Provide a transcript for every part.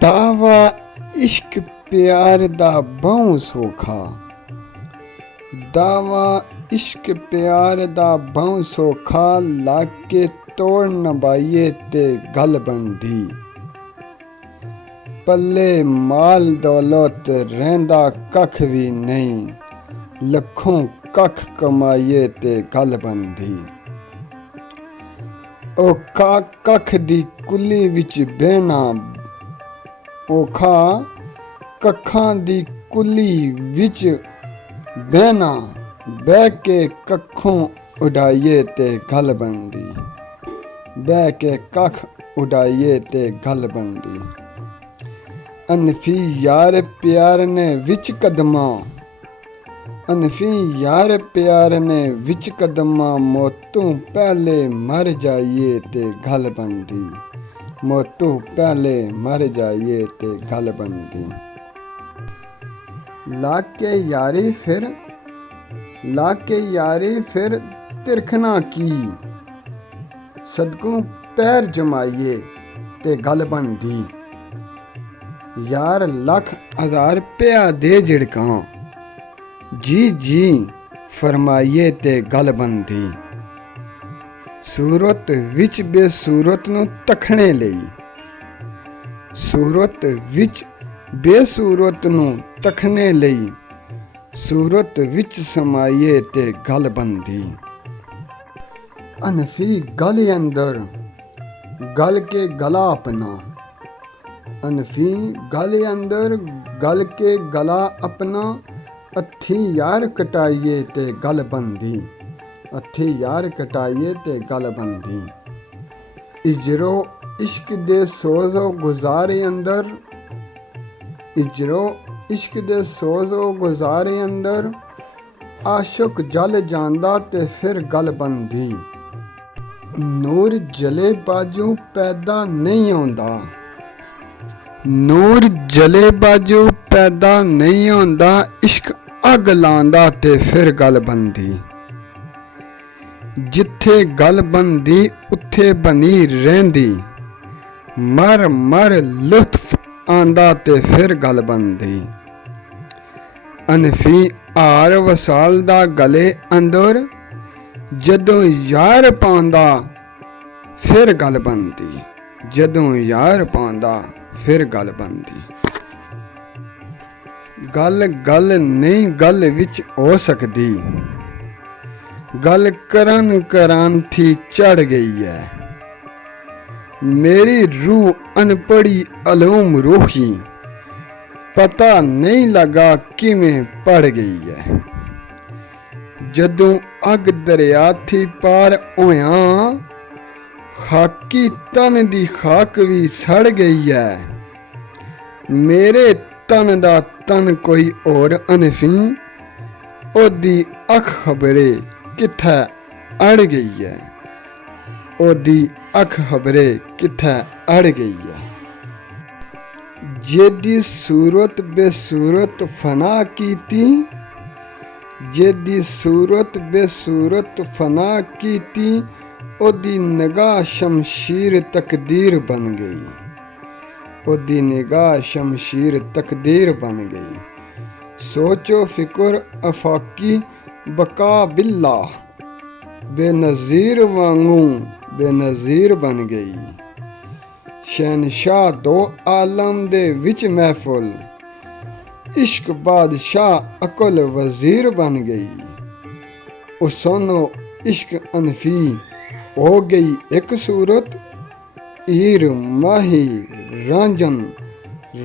दावा इश्क प्यार दा बहु सोखा, दावा इश्क प्यार दा बहु सोखा, लाके तोड़ नबाइए ते गल बनदी। पल्ले माल दौलत रहिंदा कख भी नहीं, लखों कख कमाइए ते गल बनदी। औखा कख दी कुली विच बहना, औखा कखां दी कुली विच बहना, बह के कखों उडाइए ते गल बनदी। बह के कख उडाइए ते गल बनदी। अनफी यार प्यार ने विच कदमां, अनफी यार प्यार ने विच कदमां, मौतों पहले मर जाइए ते गल बनदी। मौतों पहले मर जाइए ते गल बनदी। लाके यारी फिर, लाके यारी फिर तिरखना की, सदकों पैर जमाइए ते गल बनदी। यार लख हजार रुपया दे झिड़कां, जी जी फरमाइए ते गल बनदी। सूरत विच बेसूरत नूं तखणे लई, सूरत विच बेसूरत नूं तखणे लई, सूरत विच समाइए ते गल बनदी। अनफी गल अंदर गल के गला अपना, अनफी गल अंदर गल के गला अपना, अथी यार कटाइए ते गल बनदी। अथी यार कटाइए ते गल बनदी। इजरो इश्क दे सोज़ो गुजारे अंदर, इजरो इश्क दे सोज़ो गुजारे अंदर, आशुक जल जांदा ते फिर गल बनदी। नूर जले बाजू पैदा नहीं आउंदा, नूर जले बाजू पैदा नहीं आउंदा, इश्क अग लांदा ते फिर गल बनदी। जिथे गल बनदी उत्थे बनी रहिंदी, मर मर लुत्फ आंदा ते फिर गल बनदी। अनफी हार वसाल दा गले अंदर, जदों यार पांदा फिर गल बनदी। जदों यार पांदा फिर गल बनदी। गल गल नहीं गल विच हो सकदी, गल करन करन थी चढ़ गई है। मेरी रूह अनपढ़ी अलूम रूही, पता नहीं लगा किमें पड़ गई है। जदों अग दरिया थी पार होया, खाकी तन दी खाक भी सड़ गई है। मेरे तन दा तन कोई और अनफी, ओदी अख खबरे कित्थे अड़ गई है। ओदी अख खबरे कित्थे अड़ गई है। जेदी सूरत बेसूरत फना कीती, जेदी सूरत बेसूरत फना कीती, ओदी निगाह शमशीर तकदीर बन गई। ओदी निगाह शमशीर तकदीर बन गई। सोचो फिक्र अफाकी बका बिल्ला, बेनज़ीर वांगू बेनज़ीर बन गई। शहनशाह दो आलम दे विच महफुल, इश्क बादशाह अकुल वज़ीर बन गई। उसनो इश्क अनफी हो गई एक सूरत, हीर माही रांझन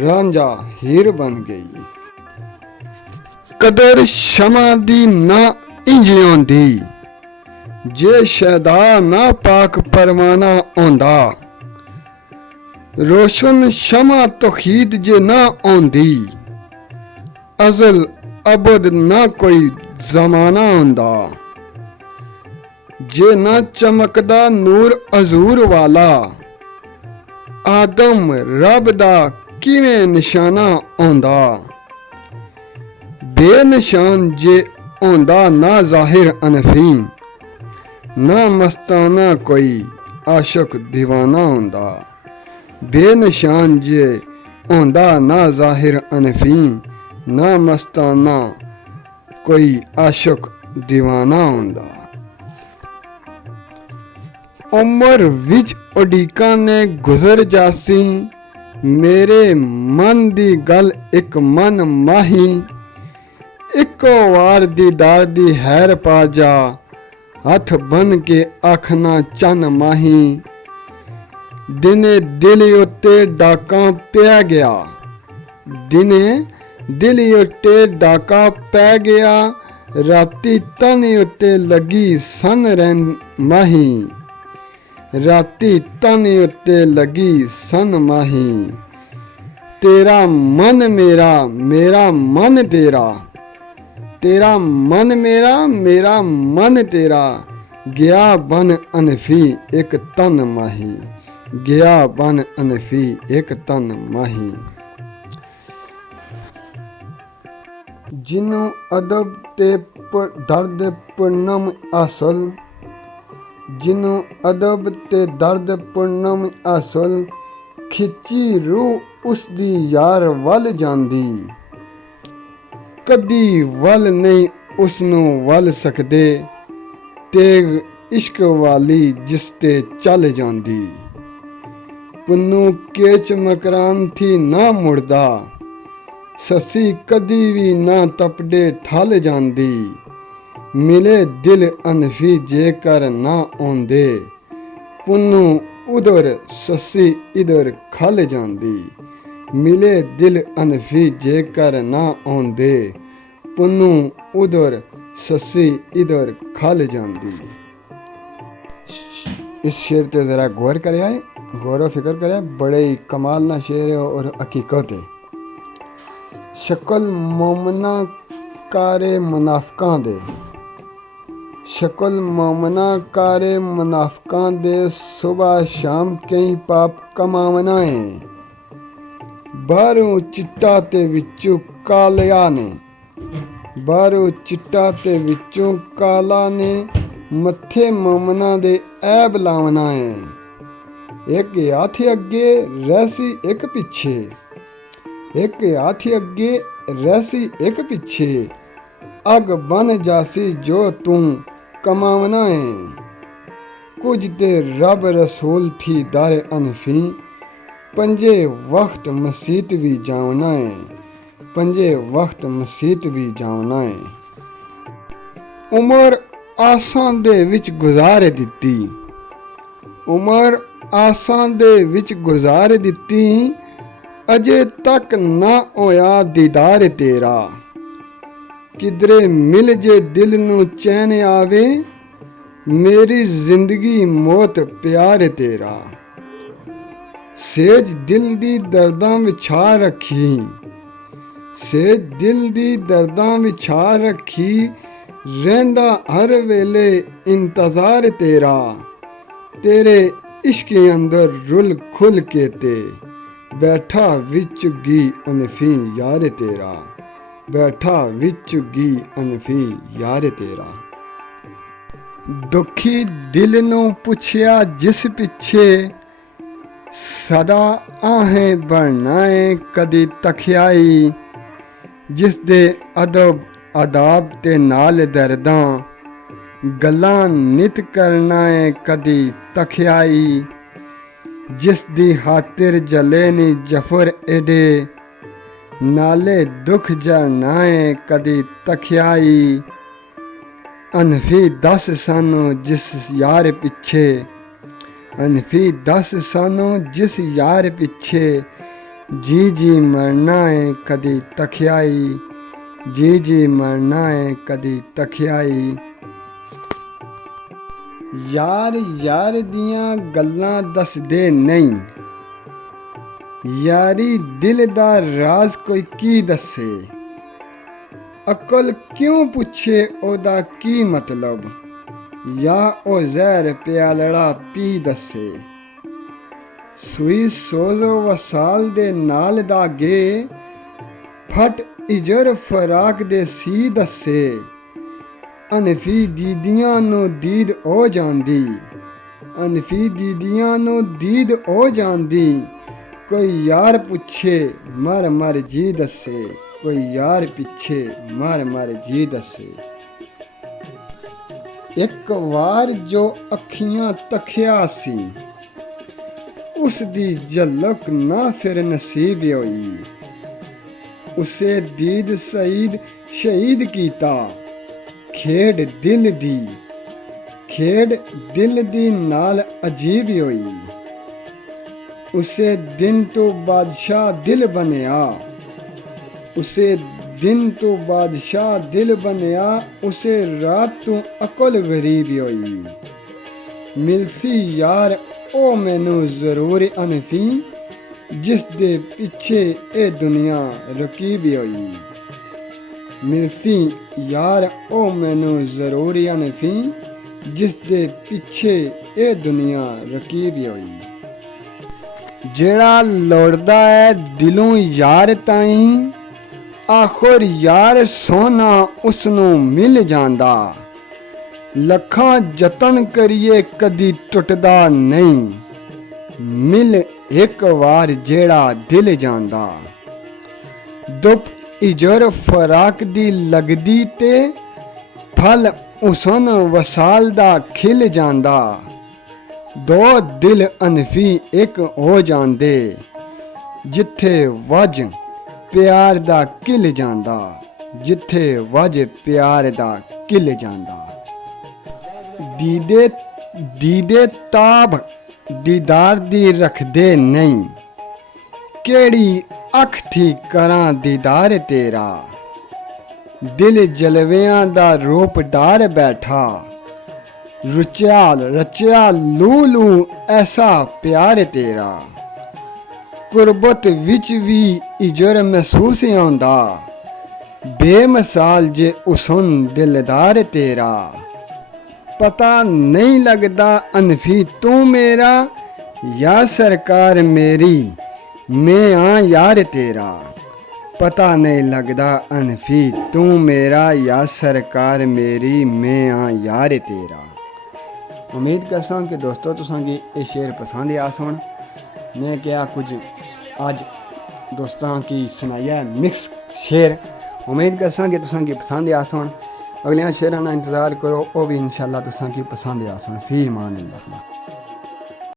रांझा हीर बन गई। कदर शमा दी ना इंज आउंदी, जे शहदा ना पाक परवाना आउंदा। रोशन शमा तौहीद जे ना आउंदी, अज़ल अबद ना कोई ज़माना आउंदा। जे ना चमकदा नूर अजूर वाला, आदम रब दा किवें निशाना आउंदा। बेनिशान जे आउंदा ना ज़ाहिर अनफी, ना मस्ताना कोई आशिक दीवाना आउंदा। बेनिशान जे ਹੁੰਦਾ ਨਾ ਜ਼ਾਹਿਰ ਅਨਫੀ, ਨਾ ਮਸਤਾਨਾ ਕੋਈ ਆਸ਼ਕ ਦੀਵਾਨਾ ਹੁੰਦਾ। ਉਮਰ ਵਿੱਚ ਉਡੀਕਾਂ ਨੇ ਗੁਜ਼ਰ ਜਾਸੀ, ਮੇਰੇ ਮਨ ਦੀ ਗੱਲ ਇੱਕ ਮਨ ਮਾਹੀ। ਇੱਕੋ ਵਾਰ ਦੀਦਾਰ ਦੀ ਹੈਰ ਪਾ ਜਾ, ਹੱਥ ਬਨ ਕੇ ਆਖਣਾ ਚੰਨ ਮਾਹੀ। ਦਿਨੇ ਦਿਲ ਉੱਤੇ ਡਾਕਾ ਪੈ ਗਿਆ, ਦਿਨੇ ਦਿਲ ਉੱਤੇ ਡਾਕਾ ਪੈ ਗਿਆ, ਰਾਤੀ ਤਨ ਉੱਤੇ ਲੱਗੀ ਸਨ ਰਹਿਣ ਮਾਹੀ। ਰਾਤੀ ਤਨ ਉੱਤੇ ਲੱਗੀ ਸਨ ਮਾਹੀ। ਤੇਰਾ ਮਨ ਮੇਰਾ, ਮੇਰਾ ਮਨ ਤੇਰਾ, ਤੇਰਾ ਮਨ ਮੇਰਾ, ਮੇਰਾ ਮਨ ਤੇਰਾ, ਗਿਆ ਬਨ ਅਨਫੀ ਇੱਕ ਤਨ ਮਾਹੀ। ਗਿਆ ਬਨ ਅਨਫੀ ਇੱਕ ਤਨ ਮਾਹੀ। ਜਿਹਨੂੰ ਅਦਬ ਤੇ ਦਰਦ ਪੂਰਨਮ ਅਸਲ, ਜਿਹਨੂੰ ਅਦਬ ਤੇ ਦਰਦ ਪੂਰਨਮ ਅਸਲ, ਖਿੱਚੀ ਰੂਹ ਉਸ ਦੀ ਯਾਰ ਵੱਲ ਜਾਂਦੀ। ਕਦੀ ਵੱਲ ਨਹੀਂ ਉਸ ਨੂੰ ਵੱਲ ਸਕਦੇ, ਤੇਗ ਇਸ਼ਕ ਵਾਲੀ ਜਿਸ ਤੇ ਚੱਲ ਜਾਂਦੀ। ਪੁੰਨੂ ਕੇਚ ਮਕਰਾਂਥੀ ਨਾ ਮੁੜਦਾ, ਸੱਸੀ ਕਦੀ ਵੀ ਨਾ ਤਪੜੇ ਠੱਲ ਜਾਂਦੀ। ਮਿਲੇ ਦਿਲ ਅਨਫੀ ਜੇਕਰ ਨਾ ਆਉਂਦੇ, ਪੁੰਨੂ ਉਧਰ ਸੱਸੀ ਇਧਰ ਖਲ ਜਾਂਦੀ। ਮਿਲੇ ਦਿਲ ਅਨਫੀ ਜੇਕਰ ਨਾ ਆਉਂਦੇ, ਪੁੰਨੂ ਉਧਰ ਸੱਸੀ ਇਧਰ ਖਲ ਜਾਂਦੀ। इस शेर ते ज़रा गौर करे आए, गौर व फिक्र करे, बड़े ही कमाल ना शेर है और हकीकत है। शक्ल मोमना कारे मुनाफकां दे, शक्ल मोमना कारे मुनाफकां दे, सुबह शाम कई पाप कमावना है। बाहरों चिट्टा ते विचों कालिया ने, बाहरों चिट्टा ते विचों काला ने, मत्थे मोमना दे ऐब लावना है। एक हाथ अगे रहसी एक पिछे, एक हाथ अगे रहसी एक पिछे, अग बन जासी जो तू कमावना है। कुछ ते रब रसूल थी दर अनफी, पंजे वक्त मसीत भी जावना है। पंजे वक्त मसीत भी जावना है। उमर ਆਸਾਂ ਦੇ ਵਿੱਚ ਗੁਜ਼ਾਰ ਦਿੱਤੀ, ਉਮਰ ਆਸਾਂ ਦੇ ਵਿੱਚ ਗੁਜ਼ਾਰ ਦਿੱਤੀ, ਅਜੇ ਤੱਕ ਨਾ ਹੋਇਆ ਦੀਦਾਰ ਤੇਰਾ। ਕਿਧਰੇ ਮਿਲ ਜੇ ਦਿਲ ਨੂੰ ਚੈਨ ਆਵੇ, ਮੇਰੀ ਜ਼ਿੰਦਗੀ ਮੌਤ ਪਿਆਰ ਤੇਰਾ। ਸੇਜ ਦਿਲ ਦੀ ਦਰਦਾਂ ਵਿਛਾ ਰੱਖੀ, ਸੇਜ ਦਿਲ ਦੀ ਦਰਦਾਂ ਵਿਛਾ ਰੱਖੀ, ਰਹਿੰਦਾ ਹਰ ਵੇਲੇ ਇੰਤਜ਼ਾਰ ਤੇਰਾ। ਤੇਰੇ ਇਸ਼ਕ ਅੰਦਰ ਰੁਲ ਖੁੱਲ ਕੇ ਤੇ, ਬੈਠਾ ਵਿੱਚ ਗੀ ਅਨਫੀ ਯਾਰ ਤੇਰਾ। ਬੈਠਾ ਵਿੱਚ ਗੀ ਅਨਫੀ ਯਾਰ ਤੇਰਾ। ਦੁਖੀ ਦਿਲ ਨੂੰ ਪੁੱਛਿਆ ਜਿਸ ਪਿੱਛੇ, ਸਦਾ ਆਹੇ ਬਣਨਾ ਏ ਕਦੀ ਤਖਿਆਈ। ਜਿਸ ਦੇ ਅਦਬ ਆਦਾਬ ਤੇ ਨਾਲ ਦਰਦਾਂ, ਗੱਲਾਂ ਨਿਤ ਕਰਨਾ ਏ ਕਦੀ ਤਖਿਆਈ। ਜਿਸ ਦੀ ਖਾਤਰ ਜਲੇ ਨੀ ਜਫਰ ਏਡੇ, ਨਾਲੇ ਦੁੱਖ ਜਰਨਾ ਏ ਕਦੀ ਤਖਿਆਈ। ਅਨਫੀ ਦੱਸ ਸਾਨੂੰ ਜਿਸ ਯਾਰ ਪਿੱਛੇ, ਅਨਫੀ ਦੱਸ ਸਾਨੂੰ ਜਿਸ ਯਾਰ ਪਿੱਛੇ, ਜੀ ਜੀ ਮਰਨਾ ਏ ਕਦੀ ਤਖਿਆਈ। ਜੀ ਜੀ ਮਰਨਾ ਏ ਕਦੀ ਤਖਿਆਈ। ਯਾਰ ਯਾਰ ਦੀਆਂ ਗੱਲਾਂ ਦੱਸਦੇ ਨਹੀਂ, ਯਾਰੀ ਦਿਲ ਦਾ ਰਾਜ਼ ਕੋਈ ਕੀ ਦੱਸੇ। ਅਕਲ ਕਿਉਂ ਪੁੱਛੇ ਉਹਦਾ ਕੀ ਮਤਲਬ, ਜਾਂ ਉਹ ਜ਼ਹਿਰ ਪਿਆਲੜਾ ਪੀ ਦੱਸੇ। ਸੂਈ ਸੋਜ਼ੋ ਵਸਾਲ ਦੇ ਨਾਲ ਦਾਗੇ, ਫਟ ਇਜਰ ਫਰਾਕ ਦੇ ਸੀ ਦੱਸੇ। ਅਨਫੀ ਦੀਦੀਆਂ ਨੂੰ ਦੀਦ ਹੋ ਜਾਂਦੀ, ਅਨਫੀ ਦੀਦੀਆਂ ਨੂੰ ਦੀਦ ਹੋ ਜਾਂਦੀ, कोई यार पूछे मर मर जी दसे, कोई यार पिछे मर मर जी दसे। एक वार जो अखियां तकिया सी, उस दी झलक ना फिर नसीब होई। उसे दीद सईद शहीद कीता, खेड दिल दी नाल अजीब होई। उसे दिन तो बादशाह दिल बनया, उसे दिन तो बादशाह दिल बनया। उसे रात तू अकल गरीब होई। मिलसी यार ओ मैनू जरूर अनफी, जिस दे पिछे ए दुनिया रकीब होई। मिलसी यार ओ मैनू जरूर अनफी, जिस दे पिछे ए दुनिया रकीब होई। जेड़ा लोड़दा है दिलों यार ताईं, आखिर यार सोना उसनू मिल जांदा। लखां जतन करिए कदी टुटदा नहीं, मिल एक वार जेड़ा दिल जांदा। दुप इजर फराक दी लगदी ते, फल उसन वसाल दा खिल जांदा। दो दिल अनफी एक हो जांदे, जिथे वज प्यार दा किल जांदा, जिथे वज प्यार दा किल जांदा। दीदे ताब दीदार दी रखदे नहीं, केड़ी अख थी करां दीदार तेरा। दिल जलवियां दा रूप डार बैठा, रचिया लू लू ऐसा प्यार तेरा। कुर्बत विच भी इजर महसूस आंदा, बेमिसाल जे उसन दिलदार तेरा। पता नहीं लगदा अनफी तू मेरा, या सरकार मेरी मैं हाँ यार तेरा। पता नहीं लगदा अनफी तू मेरा, या सरकार मेरी मैं हाँ यार तेरा। उम्मीद करसां कि दोस्तों तुसांगी ये शेर पसंद आया होन। मैं क्या कुछ अज दोस्तां की सुनाया मिक्स शेर। उम्मीद करसां कि तुसांगी पसंद आया होन। अगलियां शेरां दा इंतज़ार करो, वो भी इंशाअल्लाह तुसांगी पसंद आया होन। फी मान अल्लाह।